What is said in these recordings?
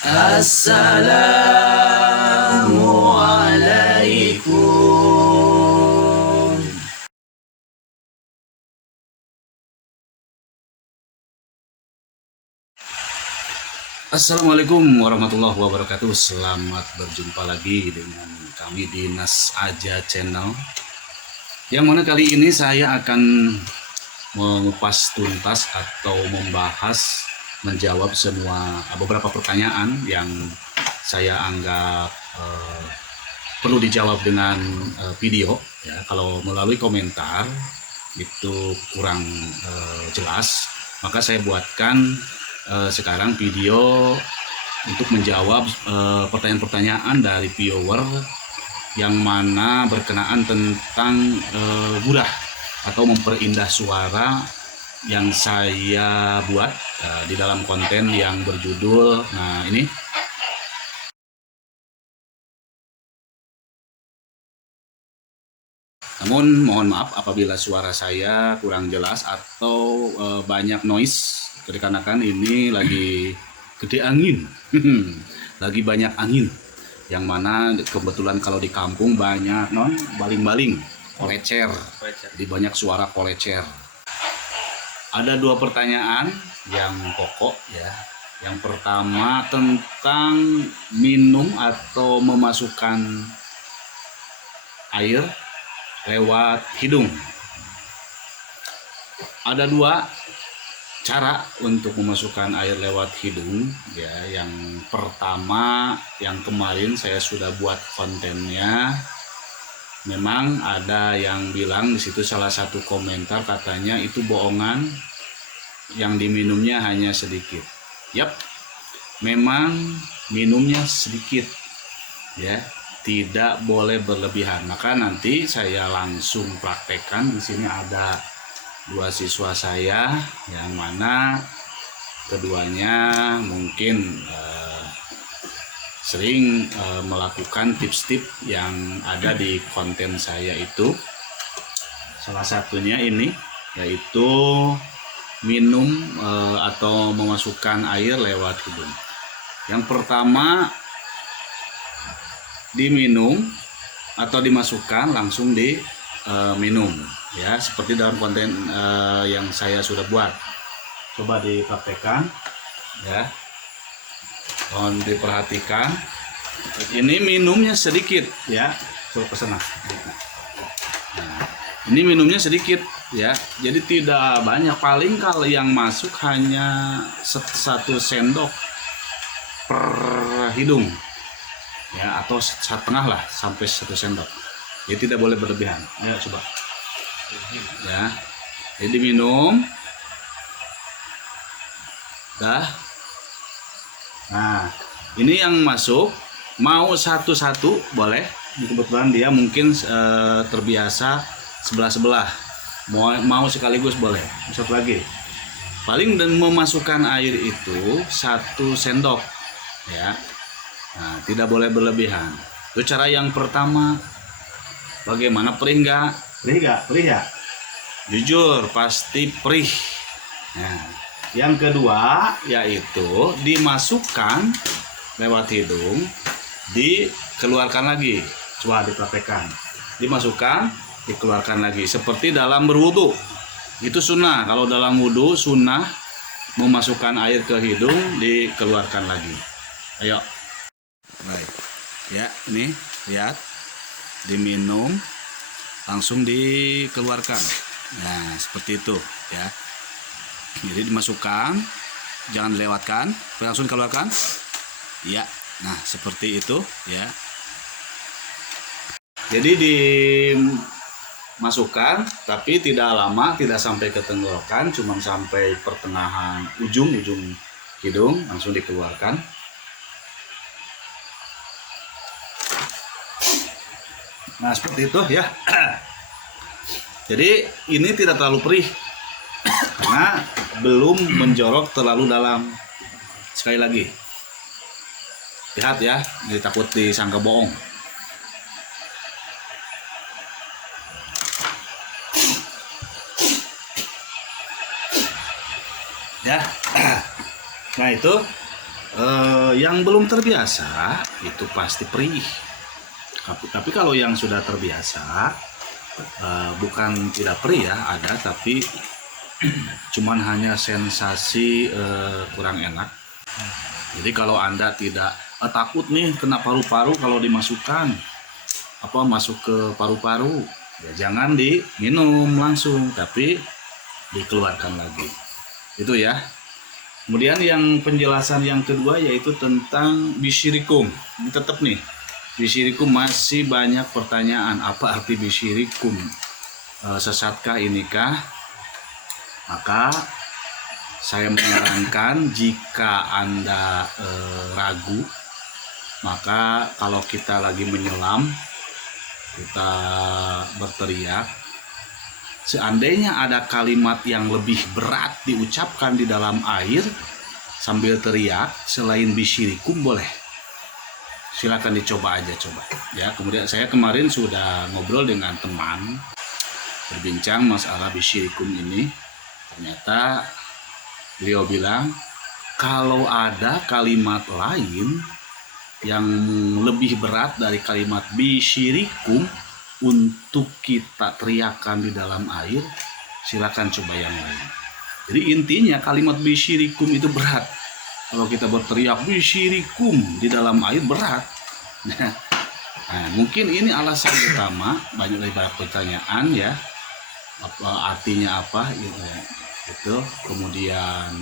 Assalamualaikum. Assalamualaikum warahmatullahi wabarakatuh. Selamat berjumpa lagi dengan kami di Nas Aja Channel. Yang mana kali ini saya akan mengupas tuntas atau membahas, menjawab beberapa pertanyaan yang saya anggap perlu dijawab dengan video. Ya, kalau melalui komentar itu kurang jelas, maka saya buatkan sekarang video untuk menjawab pertanyaan-pertanyaan dari viewer yang mana berkenaan tentang gurah atau memperindah suara yang saya buat di dalam konten yang berjudul, nah ini. Namun mohon maaf apabila suara saya kurang jelas atau banyak noise, dikarenakan ini lagi gede angin. Lagi banyak angin, yang mana kebetulan kalau di kampung banyak baling-baling, kolecer. Jadi banyak suara kolecer. Ada dua pertanyaan yang pokok ya. Yang pertama tentang minum atau memasukkan air lewat hidung. Ada dua cara untuk memasukkan air lewat hidung ya. Yang pertama, yang kemarin saya sudah buat kontennya, memang ada yang bilang di situ, salah satu komentar katanya itu bohongan, yang diminumnya hanya sedikit. Yap, memang minumnya sedikit ya, tidak boleh berlebihan. Maka nanti saya langsung praktekkan. Di sini ada dua siswa saya yang mana keduanya mungkin sering melakukan tips-tips yang ada di konten saya itu. Salah satunya ini, yaitu minum atau memasukkan air lewat hidung. Yang pertama, diminum atau dimasukkan langsung diminum ya, seperti dalam konten yang saya sudah buat. Coba dipraktekkan ya, mohon diperhatikan. Ini minumnya sedikit ya, coba kesana. Nah, ini minumnya sedikit ya, jadi tidak banyak, paling kalau yang masuk hanya 1 sendok per hidung ya, atau setengah lah sampai 1 sendok. Jadi tidak boleh berlebihan. Ayo coba ya, jadi minum dah. Nah, ini yang masuk mau satu-satu boleh. Kebetulan dia mungkin terbiasa sebelah-sebelah, mau sekaligus boleh. Satu lagi, paling dan memasukkan air itu 1 sendok ya. Nah, tidak boleh berlebihan. Itu cara yang pertama. Bagaimana, perih nggak? Perih ya? Jujur, pasti perih. Nah, yang kedua yaitu dimasukkan lewat hidung, dikeluarkan lagi. Coba dipraktekkan. Dimasukkan, dikeluarkan lagi. Seperti dalam berwudu. Itu sunnah. Kalau dalam wudu sunnah memasukkan air ke hidung, dikeluarkan lagi. Ayo. Baik. Ya, ini lihat. Diminum, langsung dikeluarkan. Nah, seperti itu ya. Jadi dimasukkan, jangan dilewatkan, langsung dikeluarkan. Ya. Nah, seperti itu ya. Jadi dimasukkan, tapi tidak lama, tidak sampai ke tenggorokan, cuma sampai pertengahan ujung hidung, langsung dikeluarkan. Nah, seperti itu ya. Jadi ini tidak terlalu perih karena belum menjorok terlalu dalam. Sekali lagi, lihat ya, ini takut disangka bohong. Ya. Nah, itu Yang belum terbiasa itu pasti perih. Tapi kalau yang sudah terbiasa, bukan tidak perih ya, ada, tapi cuman hanya sensasi kurang enak. Jadi kalau Anda tidak takut nih kena paru-paru kalau dimasukkan masuk ke paru-paru, ya jangan diminum langsung, tapi dikeluarkan lagi. Itu ya. Kemudian yang penjelasan yang kedua yaitu tentang bisyirikum. Ini tetap nih, bisyirikum masih banyak pertanyaan. Apa arti bisyirikum? Sesatkah inikah? Maka saya menyarankan jika Anda ragu, maka kalau kita lagi menyelam, kita berteriak, seandainya ada kalimat yang lebih berat diucapkan di dalam air sambil teriak selain bisyirikum, boleh. Silakan dicoba aja, coba ya. Kemudian saya kemarin sudah ngobrol dengan teman, berbincang masalah bisyirikum ini. Ternyata beliau bilang kalau ada kalimat lain yang lebih berat dari kalimat bisyirikum untuk kita teriakan di dalam air, silakan coba yang lain. Jadi intinya kalimat bisyirikum itu berat. Kalau kita berteriak bisyirikum di dalam air berat. Nah, mungkin ini alasan utama banyak dari banyak pertanyaan ya. Artinya apa gitu ya. Itu kemudian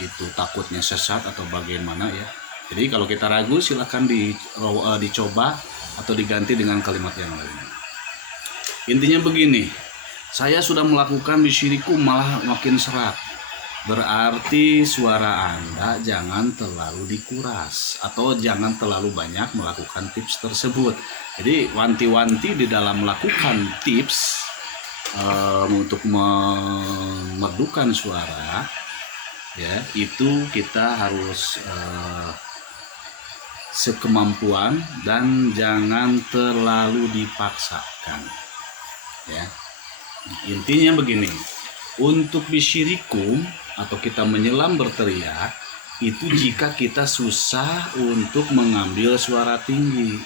itu takutnya sesat atau bagaimana ya. Jadi kalau kita ragu silakan dicoba atau diganti dengan kalimat yang lain. Intinya begini, saya sudah melakukan bisyirikum malah makin serak. Berarti suara Anda jangan terlalu dikuras atau jangan terlalu banyak melakukan tips tersebut. Jadi wanti-wanti di dalam melakukan tips untuk memerdukan suara ya, itu kita harus sekemampuan dan jangan terlalu dipaksakan ya. Intinya begini, untuk bisyirikum atau kita menyelam berteriak itu jika kita susah untuk mengambil suara tinggi.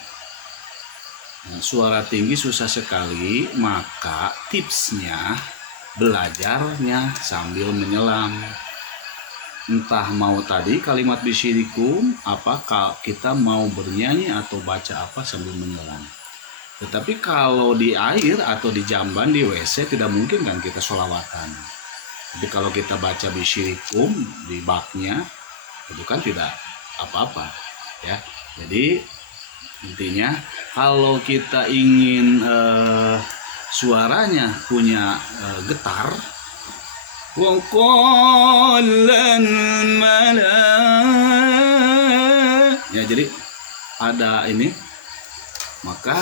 Suara tinggi susah sekali, maka tipsnya belajarnya sambil menyelam. Entah mau tadi kalimat bisyirikum, apakah kita mau bernyanyi atau baca apa sambil menyelam. Tetapi kalau di air atau di jamban, di WC tidak mungkin kan kita sholawatan. Tapi kalau kita baca bisyirikum di baknya, itu kan tidak apa-apa ya. Jadi intinya kalau kita ingin suaranya punya getar, ya jadi ada ini, maka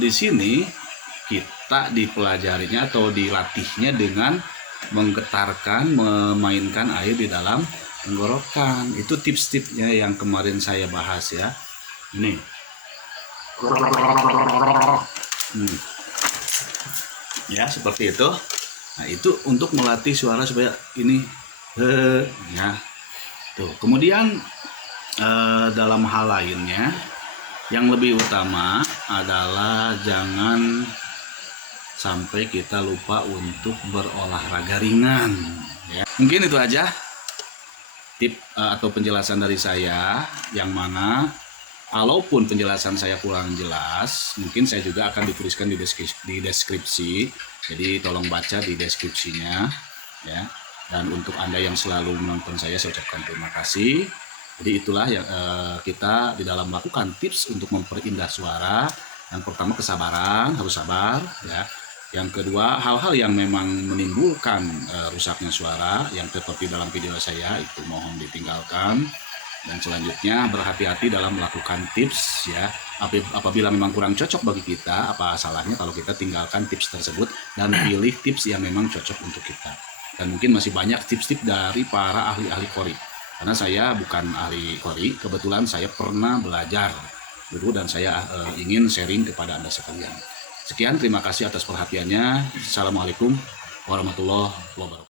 di sini kita dipelajarinya atau dilatihnya dengan menggetarkan, memainkan air di dalam tenggorokan. Itu tips-tipsnya yang kemarin saya bahas ya. Ini ya seperti itu. Nah itu untuk melatih suara supaya ini ya tuh. Kemudian dalam hal lainnya yang lebih utama adalah jangan sampai kita lupa untuk berolahraga ringan ya. Mungkin itu aja tip atau penjelasan dari saya, yang mana kalaupun penjelasan saya kurang jelas, mungkin saya juga akan dituliskan di deskripsi. Jadi tolong baca di deskripsinya ya. Dan untuk Anda yang selalu menonton saya ucapkan terima kasih. Jadi itulah yang kita di dalam melakukan tips untuk memperindah suara. Yang pertama kesabaran, harus sabar ya. Yang kedua hal-hal yang memang menimbulkan rusaknya suara, yang seperti dalam video saya itu mohon ditinggalkan. Dan selanjutnya berhati-hati dalam melakukan tips ya. Apabila memang kurang cocok bagi kita, apa salahnya kalau kita tinggalkan tips tersebut dan pilih tips yang memang cocok untuk kita. Dan mungkin masih banyak tips-tips dari para ahli-ahli kori. Karena saya bukan ahli kori, kebetulan saya pernah belajar dulu dan saya ingin sharing kepada Anda sekalian. Sekian, terima kasih atas perhatiannya. Assalamualaikum warahmatullahi wabarakatuh.